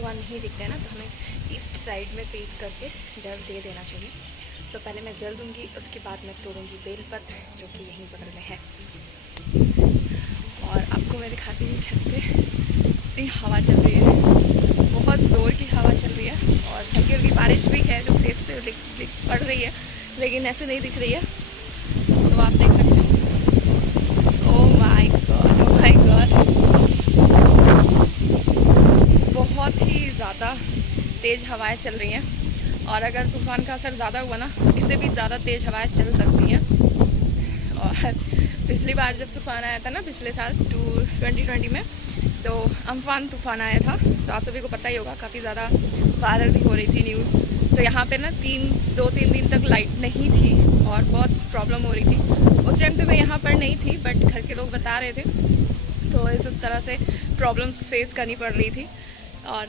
भगवान नहीं दिखते हैं ना, तो हमें ईस्ट साइड में फेस करके जल दे देना चाहिए। तो पहले मैं जल दूँगी, उसके बाद मैं तोड़ूँगी बेलपत्र जो कि यहीं बगल में है। और आपको मैं दिखाती हूँ छत पे इतनी हवा चल रही है, बहुत ज़ोर की हवा चल रही है और हल्की हल्की बारिश भी है जो फेस पे पड़ रही है, लेकिन ऐसे नहीं दिख रही है। तो आप देख सकते हो। Oh my God, oh my God, बहुत ही ज़्यादा तेज़ हवाएं चल रही हैं। और अगर तूफ़ान का असर ज़्यादा हुआ ना तो इससे भी ज़्यादा तेज़ हवाएं चल सकती हैं। और पिछली बार जब तूफ़ान आया था ना, पिछले साल 2020 में, तो अम्फान तूफ़ान आया था, तो आप सभी को पता ही होगा, काफ़ी ज़्यादा वायरल भी हो रही थी न्यूज़। तो यहाँ पे ना 2-3 दिन तक लाइट नहीं थी और बहुत प्रॉब्लम हो रही थी। उस टाइम तो मैं यहाँ पर नहीं थी, बट घर के लोग बता रहे थे, तो इस तरह से प्रॉब्लम्स फेस करनी पड़ रही थी। और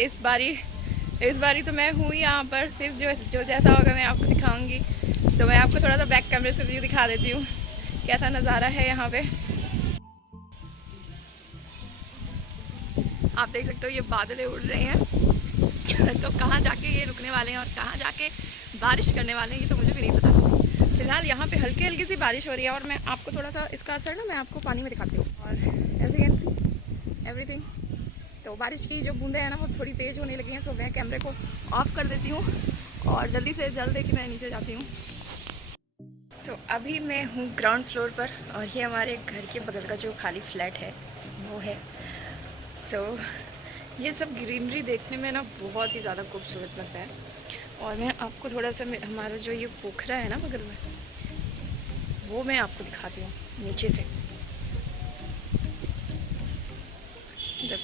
इस बारी तो मैं हूँ यहाँ पर, फिर जो जैसा होगा मैं आपको दिखाऊँगी। तो मैं आपको थोड़ा सा बैक कैमरे से व्यू दिखा देती हूँ कैसा नज़ारा है यहाँ पे। आप देख सकते हो ये बादलें उड़ रहे हैं तो कहाँ जाके ये रुकने वाले हैं और कहाँ जाके बारिश करने वाले हैं ये तो मुझे भी नहीं पता। फिलहाल यहाँ पे हल्की हल्की सी बारिश हो रही है और मैं आपको थोड़ा सा इसका असर ना मैं आपको पानी में दिखाती हूँ। और as you can see everything, तो बारिश की जो बूंदें हैं ना वो थोड़ी तेज़ होने लगी हैं। तो मैं कैमरे को ऑफ कर देती हूँ और जल्दी से जल्द कि मैं नीचे जाती हूँ। तो अभी मैं हूँ ग्राउंड फ्लोर पर और ये हमारे घर के बगल का जो खाली फ्लैट है वो है। सो ये सब ग्रीनरी देखने में ना बहुत ही ज़्यादा खूबसूरत लगता है। और मैं आपको थोड़ा सा हमारा जो ये पोखरा है ना बगल में, वो मैं आपको दिखाती हूँ नीचे से। देख,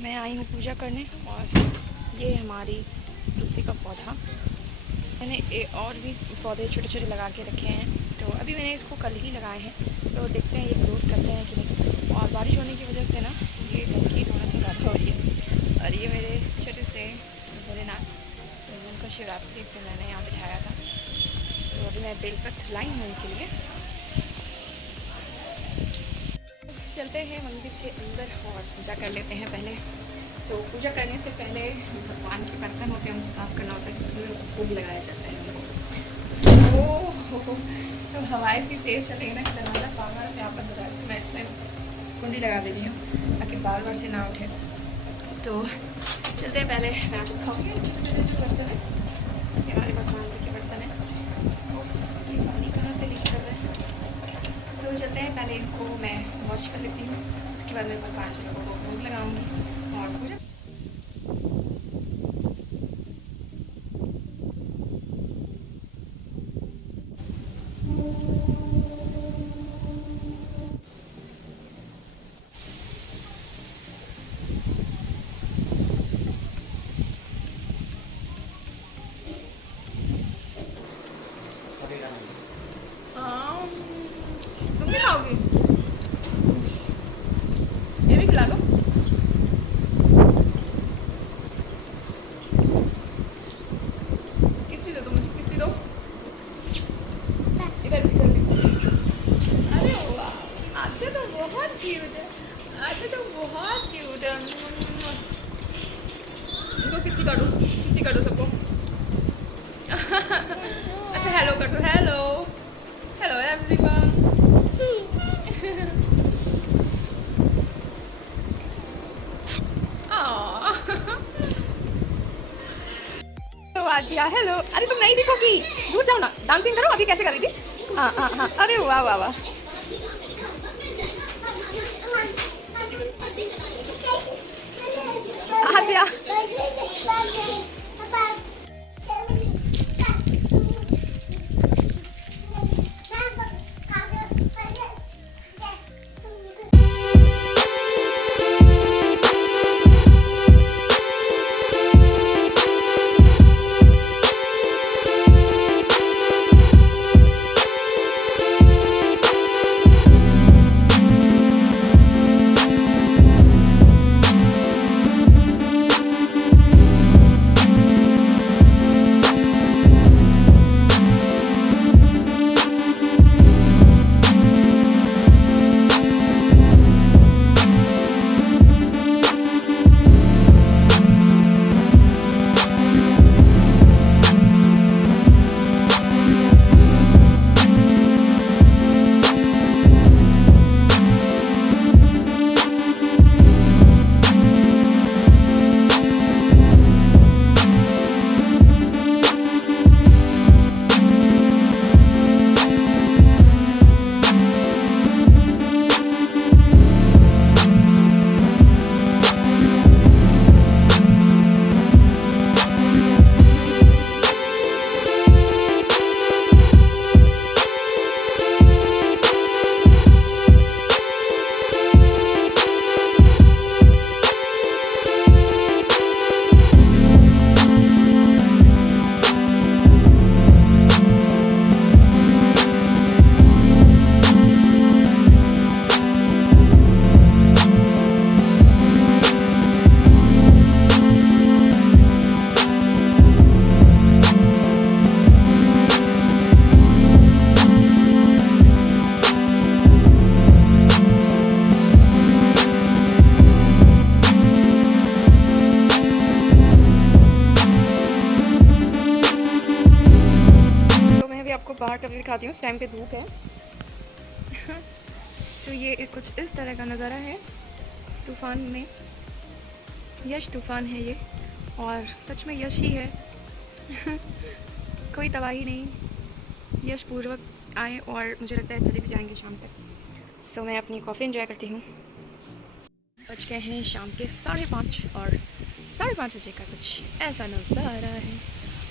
मैं आई हूँ पूजा करने और ये हमारी तुलसी का पौधा, मैंने और भी पौधे छोटे छोटे लगा के रखे हैं। तो अभी मैंने इसको कल ही लगाए हैं, तो देखते हैं ये ग्रोथ करते हैं कि नहीं। और बारिश होने की वजह से ना ये गंदगी थोड़ा सा ज़्यादा हो रही है। और ये मेरे छोटे से भोलेनाथ, तो उनका शिवरात्रि पे मैंने यहाँ बिठाया था, तो अभी मैं बेलपत्र लाई हूँ उनके लिए। चलते हैं मंदिर के अंदर और पूजा कर लेते हैं पहले। तो पूजा करने से पहले भगवान के बर्तन होते हैं उनको साफ़ करना होता है, क्योंकि भोग लगाया जाता है उनको। तो हवाएं भी तेज़ चलेगी ना, दरवाज़ा बार बार यहाँ पर लगा के मैं इसमें कुंडी लगा दे रही हूँ ताकि बार बार से ना उठे। तो चलते हैं, पहले मैं आपको दिखाऊँगी छोटे जो बर्तन है, ये हमारे भगवान जी के बर्तन है। ये पानी कहाँ से लीक कर रहे हैं, तो चलते हैं, पहले इनको मैं वॉश कर लेती हूँ, उसके बाद मैं भगवान जी को भोग लगाऊँगी और पूजा। तुम क्या खाओगी? ये भी खिला दो। किसी दे दो मुझे, किसी दो। इधर अरे वाह, आते तो बहुत क्यूट है, आते तो बहुत क्यूट है। इनको किसी कर दो, किसी कर दो सबको। अच्छा हेलो कर दो, हेलो हेलो एवरीवन। तो आ गया, हेलो। अरे तुम नहीं दिखोगी, दूर जाओ ना, डांसिंग करो। अभी कैसे कर रही थी? हाँ हाँ हाँ, अरे वाह वाह वाह। आ गया। बाहर का भी दिखाती हूँ, इस टाइम पे धूप है। तो ये कुछ इस तरह का नज़ारा है तूफ़ान में। यश तूफ़ान है ये, और सच में यश ही है। कोई तबाही नहीं, यश पूर्वक आए, और मुझे लगता है चले भी जाएंगे शाम तक। सो मैं अपनी कॉफ़ी एंजॉय करती हूँ। बज गए हैं शाम के 5:30, और 5:30 बजे का कुछ ऐसा नज़ारा है।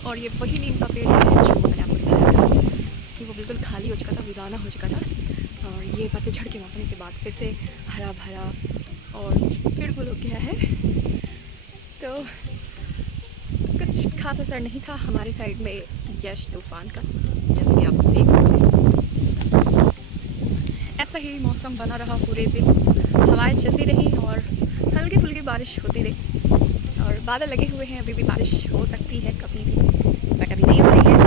और ये वही नीम का पेड़ है जो मैंने आपको बताया था कि वो बिल्कुल खाली हो चुका था, वीराना हो चुका था, और ये पतझड़ के मौसम के बाद फिर से हरा भरा और ब्यूटीफुल हो गया है। तो कुछ खास असर नहीं था हमारे साइड में यश तूफ़ान का, जैसे कि आप देख सकते हैं। ऐसा ही मौसम बना रहा पूरे दिन, हवाएं चलती रही और हल्की फुल्की बारिश होती रही, और बादल लगे हुए हैं, अभी भी बारिश हो सकती है कभी भी, बट अभी नहीं हो रही है।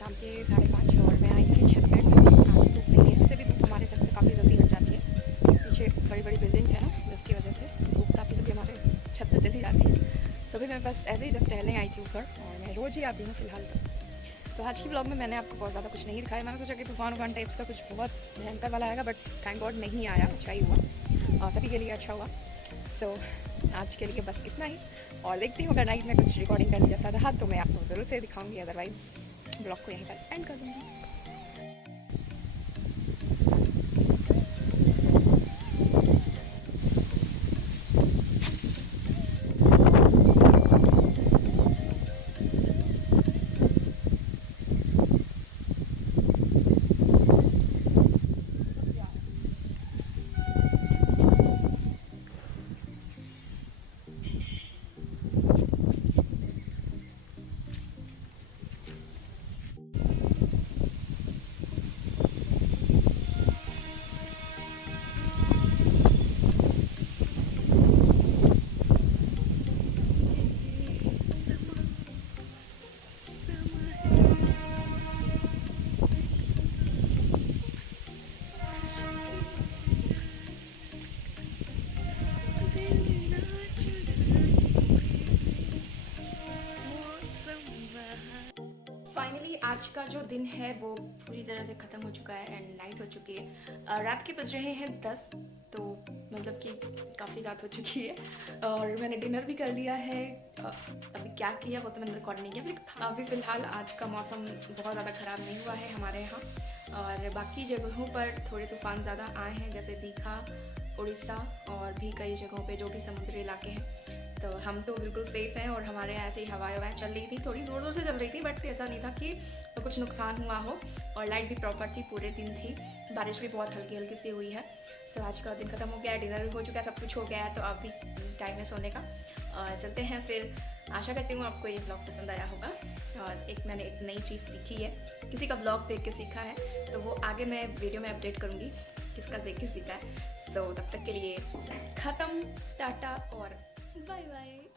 शाम के 5:30 और मैं आई थी छत पर। आज धूप नहीं है, वैसे भी धूप हमारे छत से काफ़ी जल्दी हट जाती है, पीछे बड़ी बड़ी बिल्डिंग्स हैं ना, जिसकी वजह से धूप काफ़ी जल्दी हमारे छत से चली जाती है। सुबह मैं बस ऐसे ही जस्ट टहलने आई थी ऊपर, और मैं रोज़ ही आती हूँ फ़िलहाल तो आज की ब्लॉग में मैंने आपको बहुत ज़्यादा कुछ नहीं दिखाया। मैंने सोचा कि तूफान टाइप्स का कुछ बहुत भयंकर वाला आएगा, बट थैंक गॉड नहीं आया, अच्छा ही हुआ और सभी के लिए अच्छा हुआ। सो आज के लिए बस इतना ही, और देखती हूँ अगर नाइट में कुछ रिकॉर्डिंग करने जैसा रहा तो मैं आपको ज़रूर से दिखाऊंगी, अदरवाइज़ ब्लॉग को यहीं पर एंड कर दूँगी। फाइनली आज का जो दिन है वो पूरी तरह से ख़त्म हो चुका है एंड नाइट हो चुकी है। रात के बज रहे हैं 10, तो मतलब कि काफ़ी रात हो चुकी है और मैंने डिनर भी कर लिया है। अभी क्या किया वो तो मैंने रिकॉर्ड नहीं किया। अभी फ़िलहाल आज का मौसम बहुत ज़्यादा ख़राब नहीं हुआ है हमारे यहाँ, और बाकी जगहों पर थोड़े तूफ़ान ज़्यादा आए हैं, जैसे दीघा, उड़ीसा और भी कई जगहों पे जो भी समुद्री इलाके हैं। तो हम तो बिल्कुल सेफ़ हैं, और हमारे यहाँ ऐसी हवाएं चल रही थी, थोड़ी ज़ोर ज़ोर से चल रही थी, बट ऐसा नहीं था कि तो कुछ नुकसान हुआ हो। और लाइट भी प्रॉपर थी, पूरे दिन थी, बारिश भी बहुत हल्की हल्की सी हुई है। सो आज का दिन ख़त्म हो गया है, डिनर भी हो चुका है, सब कुछ हो गया है, तो अब भी टाइम है सोने का। चलते हैं फिर। आशा करती हूँ आपको ये ब्लॉग पसंद आया होगा, और मैंने एक नई चीज़ सीखी है, किसी का ब्लॉग देख के सीखा है, तो वो आगे मैं वीडियो में अपडेट करूँगी किसका देख के सीखा है। तो तब तक के लिए ख़त्म, टाटा और बाय बाय।